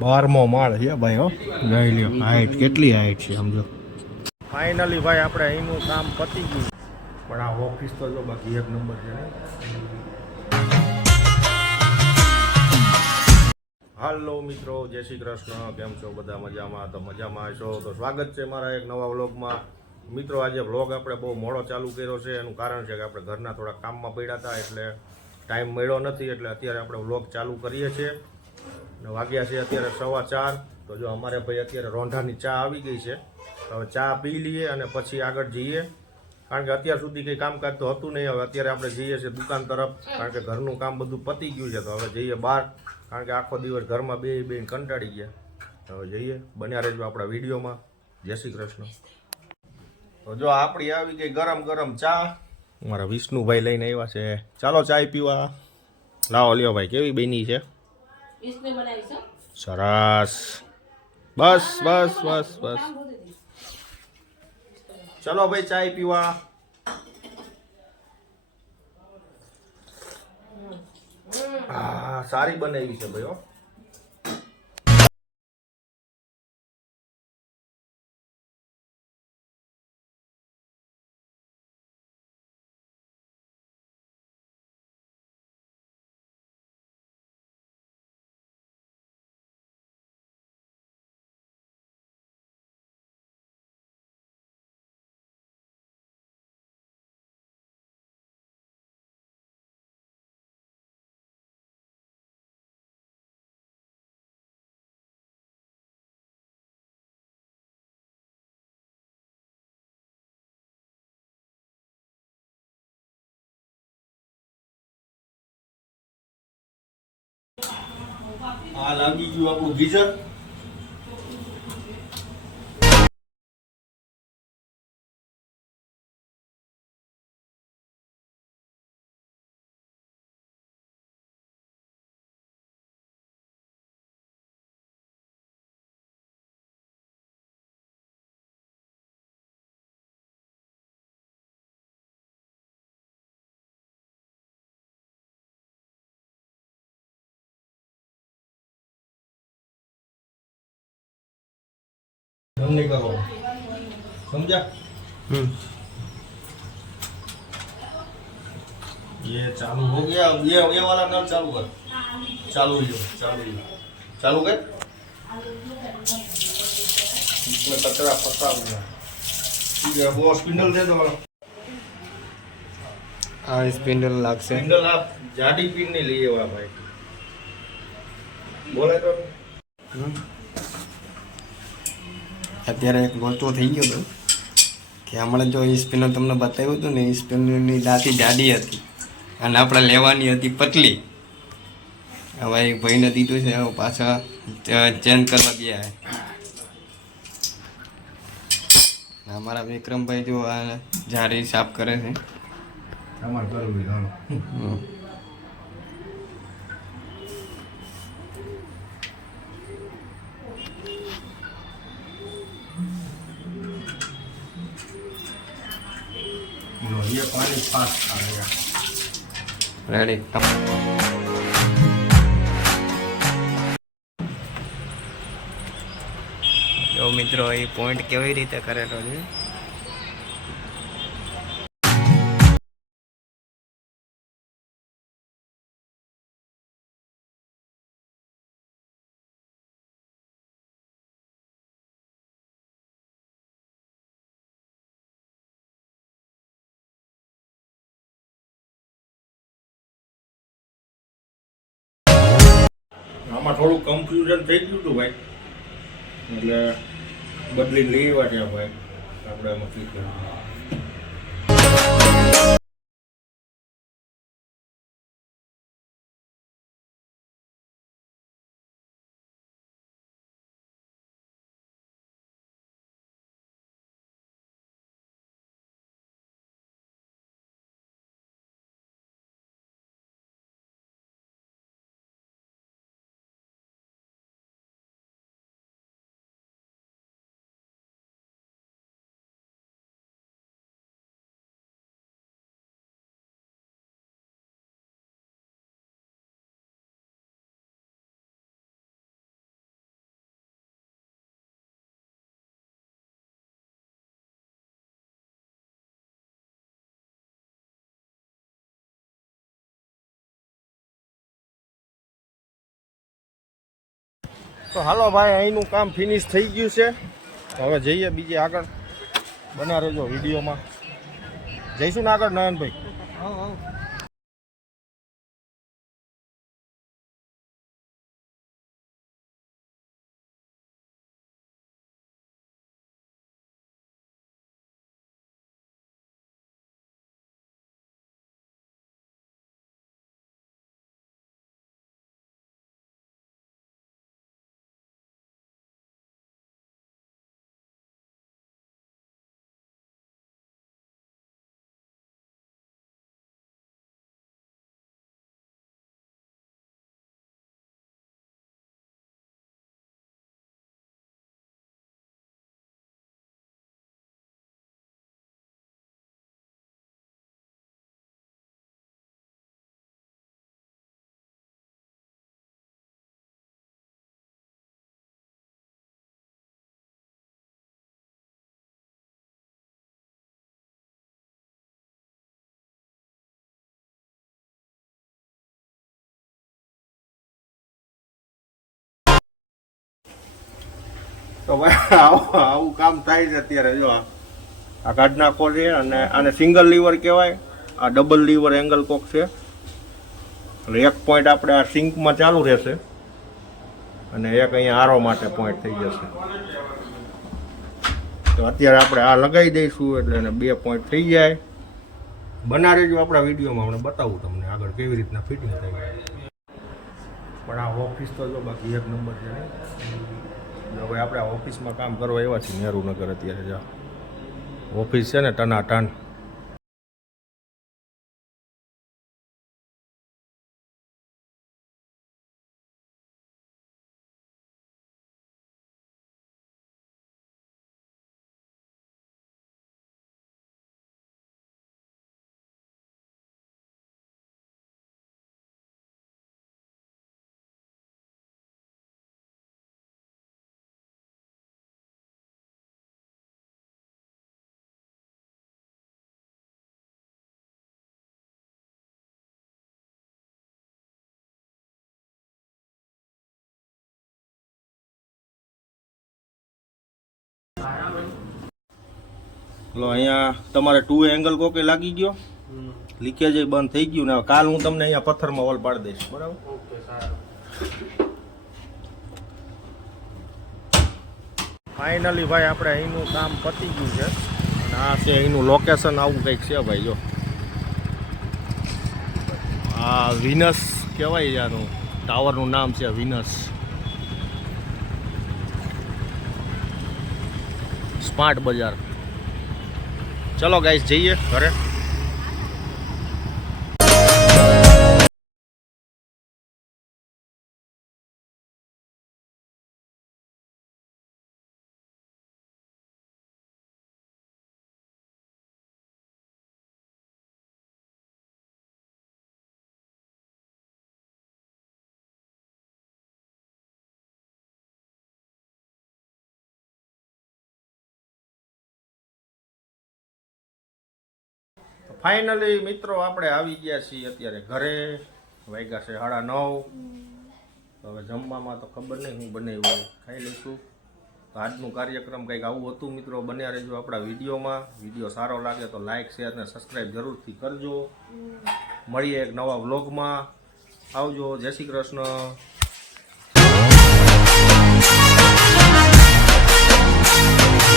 બારમો માળ છે ભાઈ હો. જોઈ લ્યો. હાઈટ કેટલી હાઈટ છે સમજો. ફાઇનલી ભાઈ આપણે અહીંનું કામ પતી ગયું. પણ આ ઓફિસ તો જો બાકી એક નંબર છે ને. હાલો મિત્રો જય શ્રી કૃષ્ણ. કેમ છો બધા? મજામાં? તો મજામાં હશો? તો સ્વાગત છે મારા એક નવા વ્લોગમાં. મિત્રો આજે વ્લોગ આપણે બહુ મોડો ચાલુ કર્યો છે. એનું કારણ છે કે આપણે ઘરના થોડા કામમાં પડ્યા હતા એટલે ટાઈમ મળ્યો નથી એટલે અત્યારે આપણે વ્લોગ ચાલુ કરીએ છીએ. વાગ્યા છે અત્યારે સવા ચાર. તો જો અમારે ભાઈ અત્યારે રોંઢાની ચા આવી ગઈ છે, તો હવે ચા પી લઈએ અને પછી આગળ જઈએ. કારણ કે અત્યાર સુધી કંઈ કામકાજ તો હતું નહીં, હવે અત્યારે આપણે જઈએ છીએ દુકાન તરફ. કારણ કે ઘરનું કામ બધું પતી ગયું છે, તો હવે જઈએ બહાર. કારણ કે આખો દિવસ ઘરમાં બે બે કંટાળી ગયા. હવે જઈએ. બન્યા રહેજો આપણા વિડીયોમાં. જય શ્રી કૃષ્ણ. તો જો આપણી આવી ગઈ ગરમ ગરમ ચા. મારા વિષ્ણુભાઈ લઈને આવ્યા છે. ચાલો ચાય પીવા. લાવો, લ્યો ભાઈ, કેવી બની છે. સરસ. બસ બસ બસ બસ. ચલો ભાઈ ચાય પીવા. સારી બનાવી છે ભાઈ આ લાગી ગયું આપણું ગીઝર. ढंग नहीं करो समझा ये चालू हो गया अब ये ये वाला नल चालू कर चालू ही हो चालू ही हो। चालू कर इसमें कचरा फंसा हुआ है ठीक है वो स्पिंडल दे दो वाला આ સ્પિન્ડલ લાગશે स्पिंडल आप जाडी पिन नहीं लिए हुआ भाई बोले तो અત્યારે એક ગોચવો થઈ ગયો હતો. કે હમણાં જો એ સ્પિનર તમને બતાવ્યું હતું ને એ સ્પિનરની દાંતી જાડી હતી અને આપણે લેવાની હતી પતલી. હવે એક ભાઈને દીધું છે હવે પાછા ચેન્જ કરવા ગયા છે. અમારા વિક્રમભાઈ જો આ જારી સાફ કરે છે. તમારે કરવું ये पानी फास्ट आ गया રેડી જો મિત્રો એ પોઈન્ટ કેવી રીતે કરેલો છે આમાં થોડું કન્ફ્યુઝન થઈ ગયું હતું ભાઈ. એટલે બદલી લેવા છે ભાઈ. આપણે આમાં ફિટ તો હાલો ભાઈ, અહીંનું કામ ફિનિશ થઈ ગયું છે. હવે જઈએ બીજે આગળ. બના રહેજો વિડીયોમાં. જઈશું ને આગળ, નયનભાઈ? તો ભાઈ, આવું આવું કામ થાય છે અત્યારે, જો આ કાઢ નાખો છે અને આને સિંગલ લીવર કહેવાય. આ ડબલ લીવર એંગલ કોક છે. એટલે એક પોઈન્ટ આપણે આ સિંકમાં ચાલુ રહેશે. અને એક અહીંયા આરો માટે પોઈન્ટ થઈ જશે. તો અત્યારે આપણે આ લગાવી દઈશું એટલે એને બે પોઈન્ટ થઈ જાય. બના રહેજો આપણા વિડીયોમાં હમણાં બતાવું તમને આગળ કેવી રીતના ફિટિંગ થઈ જાય પણ આ ઓફિસ તો જો બાકી એક નંબર છે હવે આપણે ઓફિસમાં કામ કરવા એવા છીએ નહેરુનગર અત્યારે જા. ઓફિસ છે ને ટના ટન લો અહીંયા તમારે ટુ એંગલ કોકે લાગી ગયો? લીકેજ બંધ થઈ ગયું ને કાલ હું તમને અહીંયા પથ્થરમાં ઓલ પાડી દઈશ બરાબર? ફાઇનલી ભાઈ આપણે અહીંનું કામ પતી ગયું છે. અને આ છે અહીંનું લોકેશન આવું કંઈક છે ભાઈ જો. આ વિનસ કહેવાય આનું. ટાવરનું નામ છે વિનસ સ્માર્ટ બજાર. ચલો ગાઈસ જઈએ ઘરે. ફાઇનલી મિત્રો આપણે આવી ગયા છીએ અત્યારે ઘરે. વાગ્યા છે સાડા નવ. હવે જમવામાં તો ખબર નહીં હું બનાવ્યું ખાઈ લઈશું. તો આજનું કાર્યક્રમ કંઈક આવું હતું મિત્રો બન્યા રહેજો આપણા વિડીયોમાં. વીડિયો સારો લાગે તો લાઇક શેર અને સબસ્ક્રાઈબ જરૂરથી કરજો. મળીએ એક નવા વ્લોગમાં. આવજો જય શ્રી કૃષ્ણ.